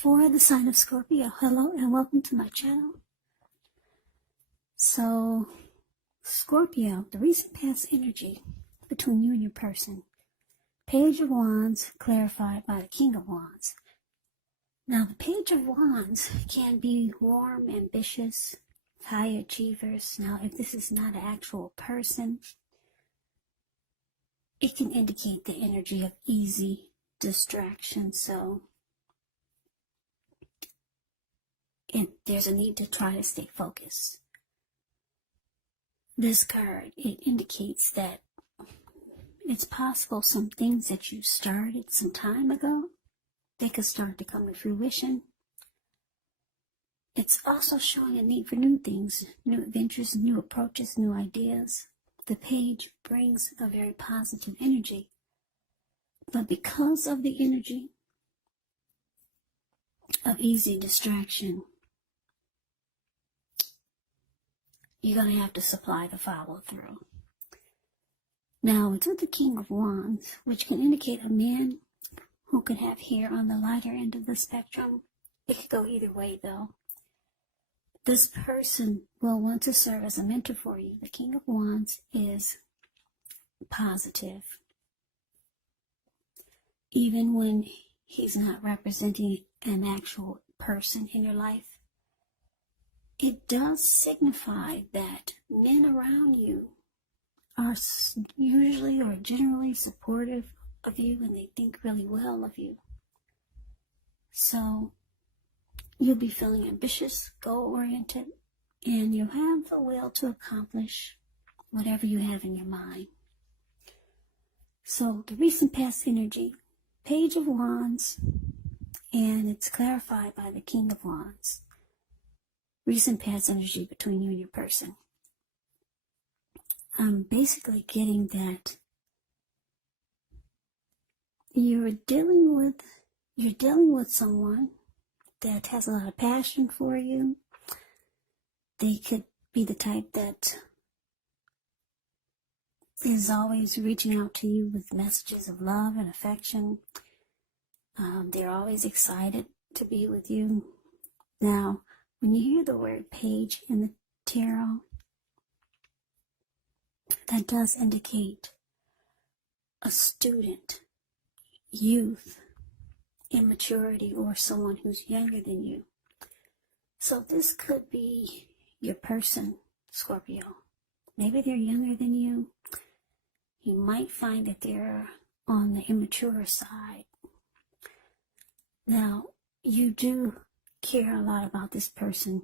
for the sign of Scorpio. Hello and welcome to my channel. So, Scorpio, the recent past energy between you and your person. Page of Wands clarified by the King of Wands. Now, the Page of Wands can be warm, ambitious, high achievers. Now, if this is not an actual person, it can indicate the energy of easy distraction. So, there's a need to try to stay focused. This card, it indicates that it's possible some things that you started some time ago, they could start to come to fruition. It's also showing a need for new things, new adventures, new approaches, new ideas. The page brings a very positive energy. But because of the energy of easy distraction, you're going to have to supply the follow-through. Now, it's with the King of Wands, which can indicate a man who could have hair on the lighter end of the spectrum. It could go either way, though. This person will want to serve as a mentor for you. The King of Wands is positive. Even when he's not representing an actual person in your life, it does signify that men around you are usually or generally supportive of you and they think really well of you. So you'll be feeling ambitious, goal-oriented, and you'll have the will to accomplish whatever you have in your mind. So the recent past energy, Page of Wands, and it's clarified by the King of Wands. Recent past energy between you and your person. I'm basically getting that you're dealing with someone that has a lot of passion for you. They could be the type that is always reaching out to you with messages of love and affection. They're always excited to be with you. Now, when you hear the word page in the tarot, that does indicate a student, youth, immaturity, or someone who's younger than you. So this could be your person, Scorpio. Maybe they're younger than you. You might find that they're on the immature side. Now, you do care a lot about this person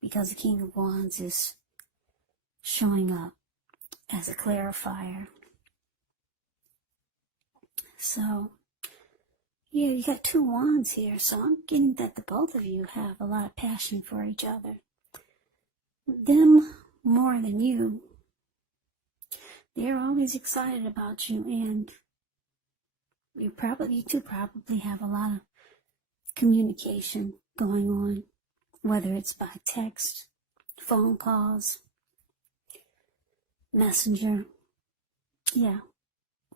because the King of Wands is showing up as a clarifier. So, yeah, you got two wands here, so I'm getting that the both of you have a lot of passion for each other. Them more than you. They're always excited about you, and you two probably have a lot of communication going on, whether it's by text, phone calls, messenger. Yeah.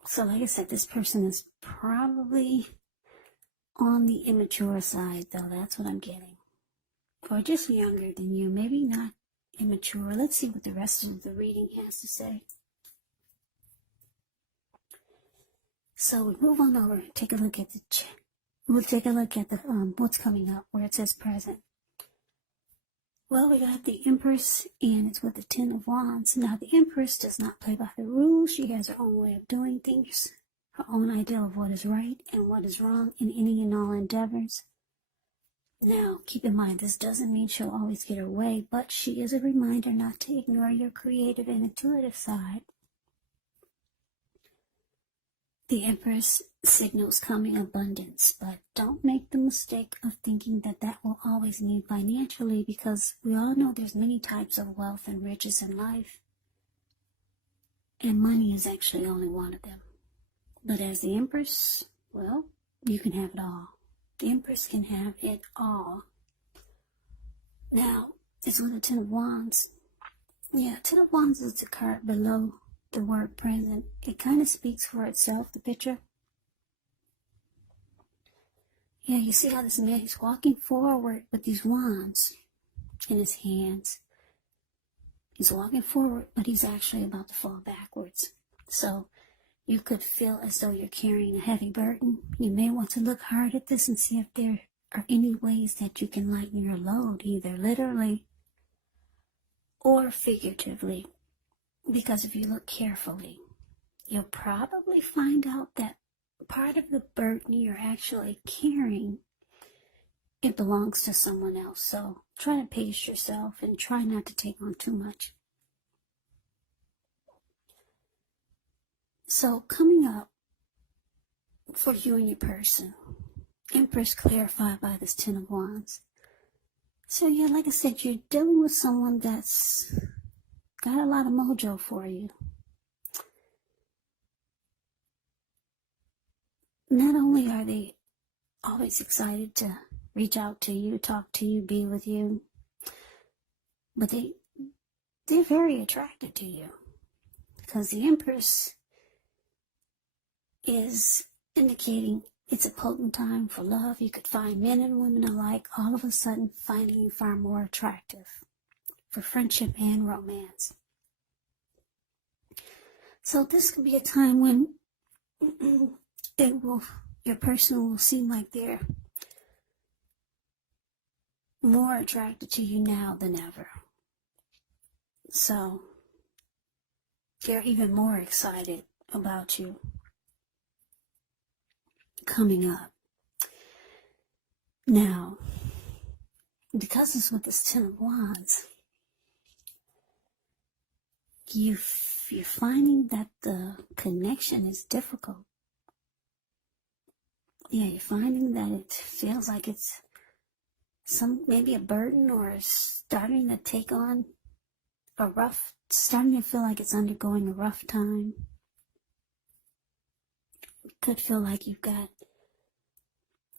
So like I said, this person is probably on the immature side, though. That's what I'm getting. Or just younger than you. Maybe not immature. Let's see what the rest of the reading has to say. So we move on over and take a look at we'll take a look at the what's coming up where it says present. Well, we got the Empress, and it's with the Ten of Wands. Now, the Empress does not play by the rules. She has her own way of doing things, her own idea of what is right and what is wrong in any and all endeavors. Now, keep in mind, this doesn't mean she'll always get her way, but she is a reminder not to ignore your creative and intuitive side. The Empress signals coming abundance, but don't make the mistake of thinking that that will always mean financially, because we all know there's many types of wealth and riches in life, and money is actually only one of them. But as the Empress, well, you can have it all. The Empress can have it all. Now, it's with the Ten of Wands. Yeah, Ten of Wands is the card below the word present. It kind of speaks for itself, the picture. Yeah, you see how this man, he's walking forward with these wands in his hands. He's walking forward, but he's actually about to fall backwards. So you could feel as though you're carrying a heavy burden. You may want to look hard at this and see if there are any ways that you can lighten your load, either literally or figuratively. Because if you look carefully, you'll probably find out that part of the burden you're actually carrying, it belongs to someone else. So try to pace yourself and try not to take on too much. So coming up for you and your person, Empress clarified by this Ten of Wands. So yeah, like I said, you're dealing with someone that's got a lot of mojo for you. Not only are they always excited to reach out to you, talk to you, be with you, but they're very attracted to you, because the Empress is indicating it's a potent time for love. You could find men and women alike all of a sudden finding you far more attractive for friendship and romance. So this could be a time when your person will seem like they're more attracted to you now than ever. So they're even more excited about you coming up. Now, because it's with this Ten of Wands, you're finding that the connection is difficult. Yeah, you're finding that it feels like it's maybe a burden, or starting to take on starting to feel like it's undergoing a rough time. It could feel like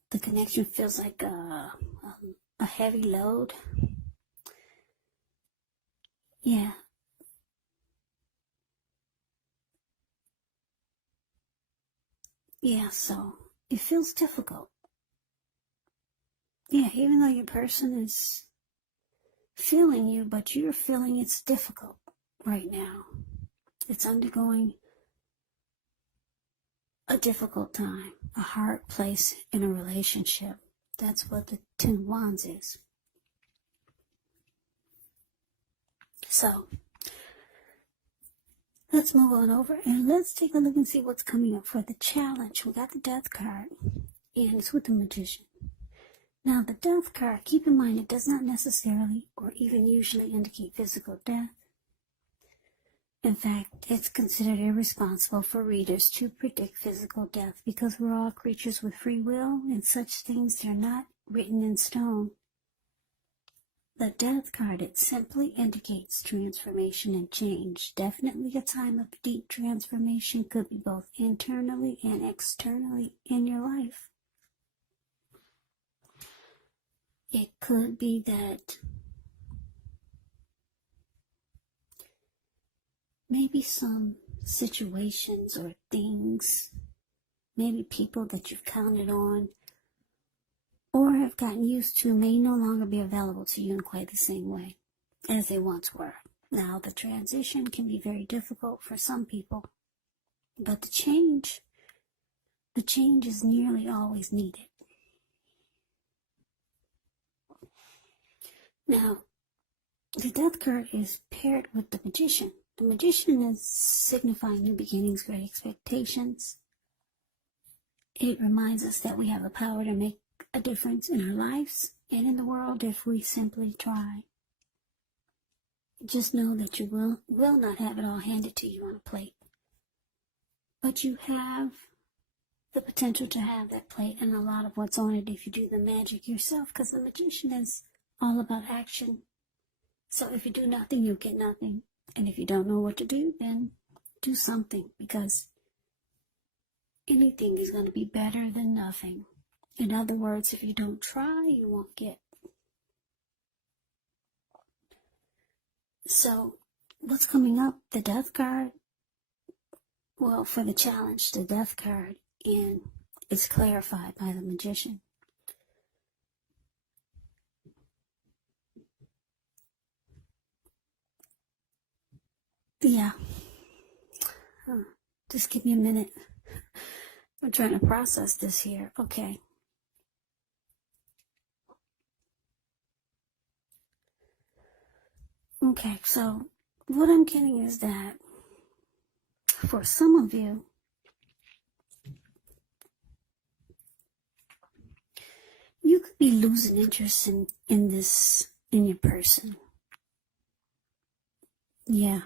the connection feels like a heavy load. Yeah. Yeah, so it feels difficult. Yeah, even though your person is feeling you, but you're feeling it's difficult right now. It's undergoing a difficult time, a hard place in a relationship. That's what the Ten of Wands is. So let's move on over and let's take a look and see what's coming up for the challenge. We got the Death card, and it's with the Magician. Now, the Death card, keep in mind, it does not necessarily or even usually indicate physical death. In fact, it's considered irresponsible for readers to predict physical death, because we're all creatures with free will, and such things, they're not written in stone. The Death card, it simply indicates transformation and change. Definitely a time of deep transformation, could be both internally and externally in your life. It could be that maybe some situations or things, maybe people that you've counted on or have gotten used to, may no longer be available to you in quite the same way as they once were. Now, the transition can be very difficult for some people, but the change is nearly always needed. Now, the Death card is paired with the Magician. The Magician is signifying new beginnings, great expectations. It reminds us that we have the power to make a difference in our lives and in the world if we simply try. Just know that you will not have it all handed to you on a plate. But you have the potential to have that plate and a lot of what's on it if you do the magic yourself, because the Magician is all about action. So if you do nothing, you get nothing. And if you don't know what to do, then do something, because anything is going to be better than nothing. In other words, if you don't try, you won't get. So what's coming up? The Death card. Well, for the challenge, the Death card, and it's clarified by the Magician. Yeah. Just give me a minute. I'm trying to process this here. Okay. Okay, so what I'm getting is that for some of you, you could be losing interest in your person. Yeah.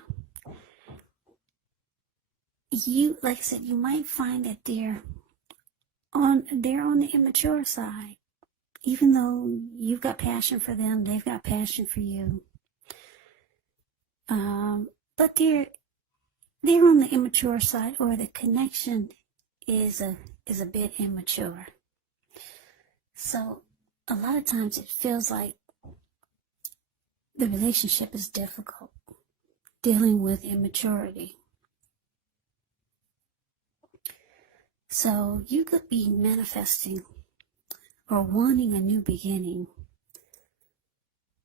You, like I said, you might find that they're on the immature side. Even though you've got passion for them, they've got passion for you. But they're on the immature side, or the connection is a bit immature. So a lot of times it feels like the relationship is difficult, dealing with immaturity. So you could be manifesting or wanting a new beginning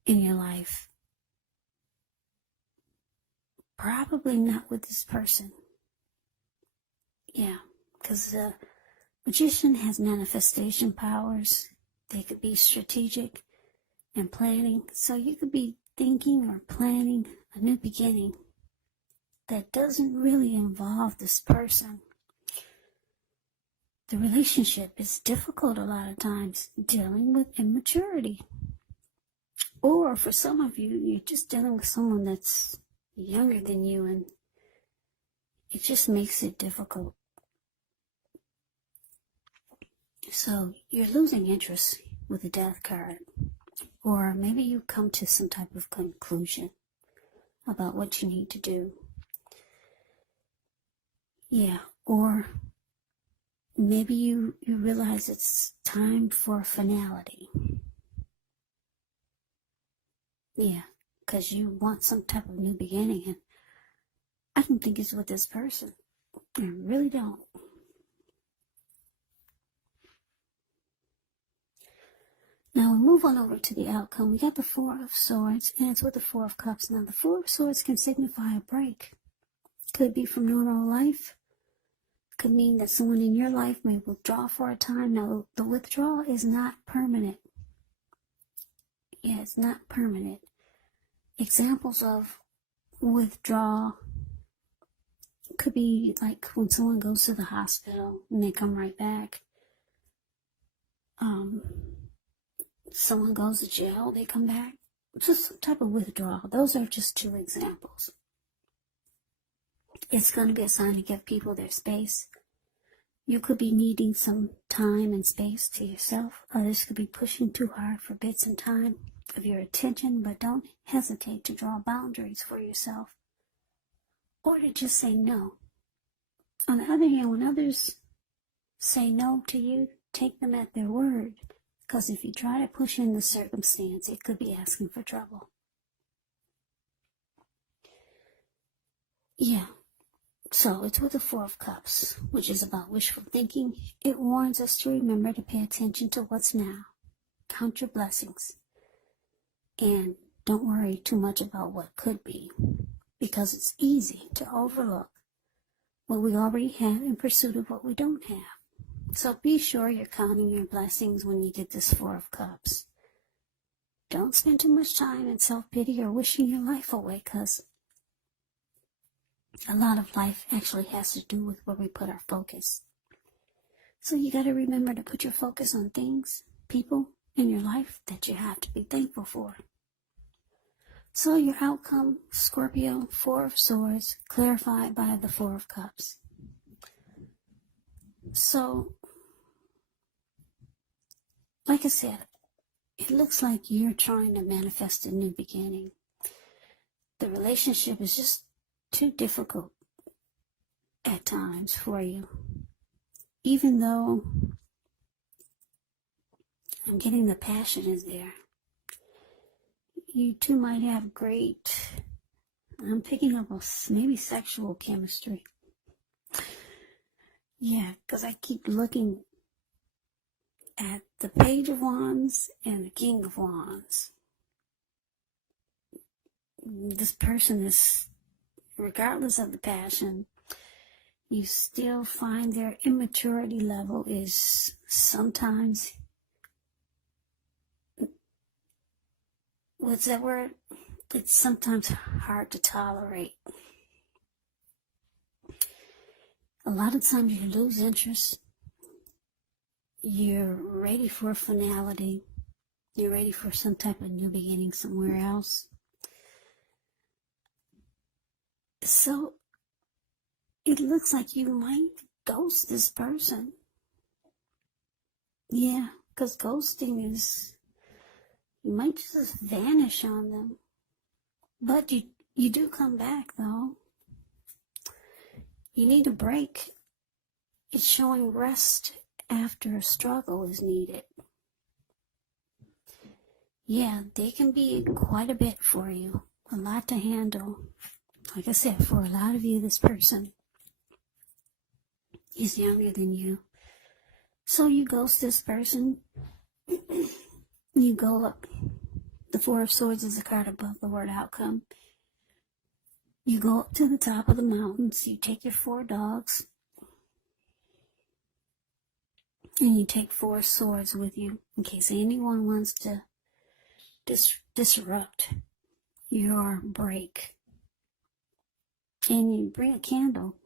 in your life. Probably not with this person. Yeah, because the Magician has manifestation powers. They could be strategic and planning. So you could be thinking or planning a new beginning that doesn't really involve this person. The relationship is difficult a lot of times, dealing with immaturity. Or for some of you, you're just dealing with someone that's younger than you, and it just makes it difficult. So you're losing interest with the Death card. Or maybe you come to some type of conclusion about what you need to do. Yeah, or maybe you realize it's time for finality. Yeah, because you want some type of new beginning, and I don't think it's with this person. I really don't. Now we move on over to the outcome. We got the Four of Swords, and it's with the Four of Cups. Now the Four of Swords can signify a break. Could be from normal life. Could mean that someone in your life may withdraw for a time. Now the withdrawal is not permanent. Yeah, it's not permanent. Examples of withdrawal could be like when someone goes to the hospital and they come right back. Someone goes to jail, they come back. Just some type of withdrawal. Those are just two examples. It's going to be a sign to give people their space. You could be needing some time and space to yourself. Others could be pushing too hard for bits and time of your attention, but don't hesitate to draw boundaries for yourself, or to just say no. On the other hand, when others say no to you, take them at their word, because if you try to push in the circumstance, it could be asking for trouble. Yeah, so it's with the Four of Cups, which is about wishful thinking. It warns us to remember to pay attention to what's now. Count your blessings. And don't worry too much about what could be, because it's easy to overlook what we already have in pursuit of what we don't have. So be sure you're counting your blessings when you get this Four of Cups. Don't spend too much time in self-pity or wishing your life away, because a lot of life actually has to do with where we put our focus. So you got to remember to put your focus on things, people in your life that you have to be thankful for. So your outcome, Scorpio, Four of Swords, clarified by the Four of Cups. So, like I said, it looks like you're trying to manifest a new beginning. The relationship is just too difficult at times for you. Even though I'm getting the passion is there. You two might have great, I'm picking up maybe sexual chemistry. Yeah, because I keep looking at the Page of Wands and the King of Wands. This person is regardless of the passion, you still find their immaturity level is sometimes, what's that word? It's sometimes hard to tolerate. A lot of times you lose interest. You're ready for finality. You're ready for some type of new beginning somewhere else. So it looks like you might ghost this person. Yeah, because ghosting is, you might just vanish on them. But you do come back, though. You need a break. It's showing rest after a struggle is needed. Yeah, they can be quite a bit for you. A lot to handle. Like I said, for a lot of you, this person is younger than you. So you ghost this person. You go up. The Four of Swords is a card above the word outcome. You go up to the top of the mountains. You take your 4 dogs. And you take 4 swords with you in case anyone wants to disrupt your break. And you bring a candle.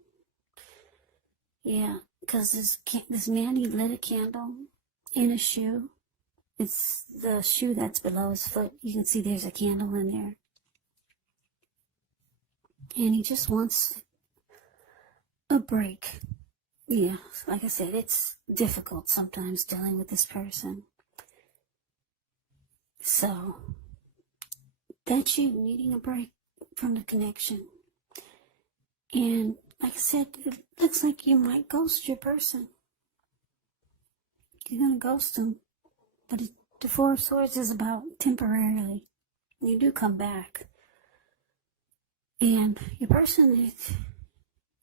Yeah, because this man, he lit a candle in a shoe. It's the shoe that's below his foot. You can see there's a candle in there. And he just wants a break. Yeah, like I said, it's difficult sometimes dealing with this person. So, that's you needing a break from the connection. And like I said, it looks like you might ghost your person. You're going to ghost them. But the Four of Swords is about temporarily. You do come back. And your person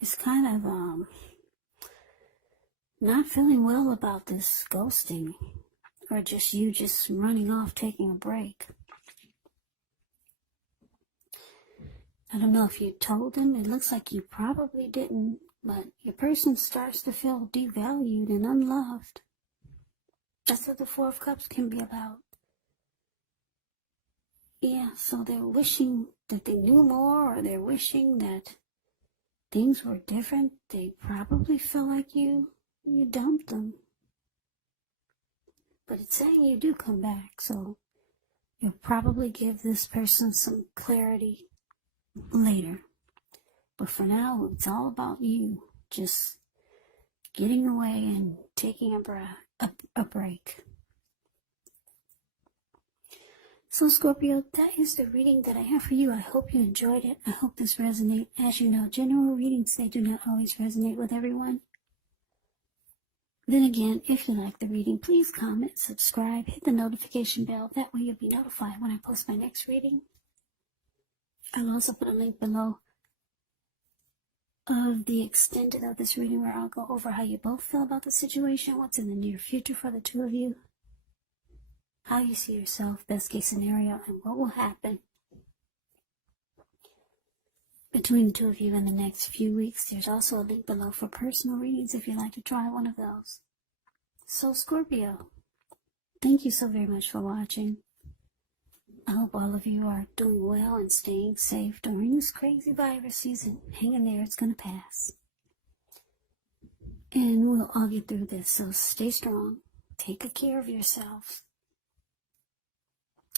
is kind of not feeling well about this ghosting. Or just you just running off, taking a break. I don't know if you told them. It looks like you probably didn't. But your person starts to feel devalued and unloved. That's what the Four of Cups can be about. Yeah, so they're wishing that they knew more, or they're wishing that things were different. They probably feel like you dumped them. But it's saying you do come back, so you'll probably give this person some clarity later. But for now, it's all about you just getting away and taking a break. So Scorpio, that is the reading that I have for you. I hope you enjoyed it. I hope this resonates. As you know, general readings, they do not always resonate with everyone. Then again, if you like the reading, please comment, subscribe, hit the notification bell. That way you'll be notified when I post my next reading. I'll also put a link below of the extended of this reading where I'll go over how you both feel about the situation, what's in the near future for the two of you, how you see yourself, best case scenario, and what will happen between the two of you in the next few weeks. There's also a link below for personal readings if you'd like to try one of those. So Scorpio, thank you so very much for watching. I hope all of you are doing well and staying safe during this crazy virus season. Hang in there, it's going to pass. And we'll all get through this, so stay strong. Take good care of yourselves.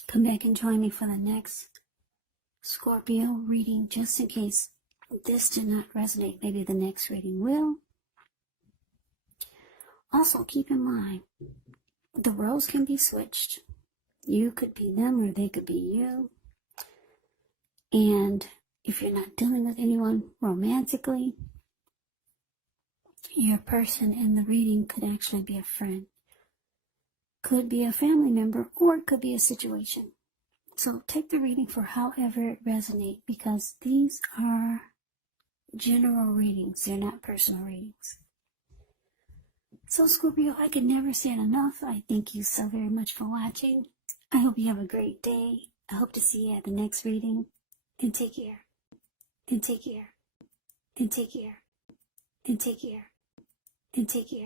Come back and join me for the next Scorpio reading, just in case this did not resonate. Maybe the next reading will. Also, keep in mind, the roles can be switched. You could be them or they could be you. And if you're not dealing with anyone romantically, your person in the reading could actually be a friend. Could be a family member, or it could be a situation. So take the reading for however it resonates, because these are general readings. They're not personal readings. So Scorpio, I could never say it enough. I thank you so very much for watching. I hope you have a great day. I hope to see you at the next reading. And take care. and take care, and take care, and take care, and take care.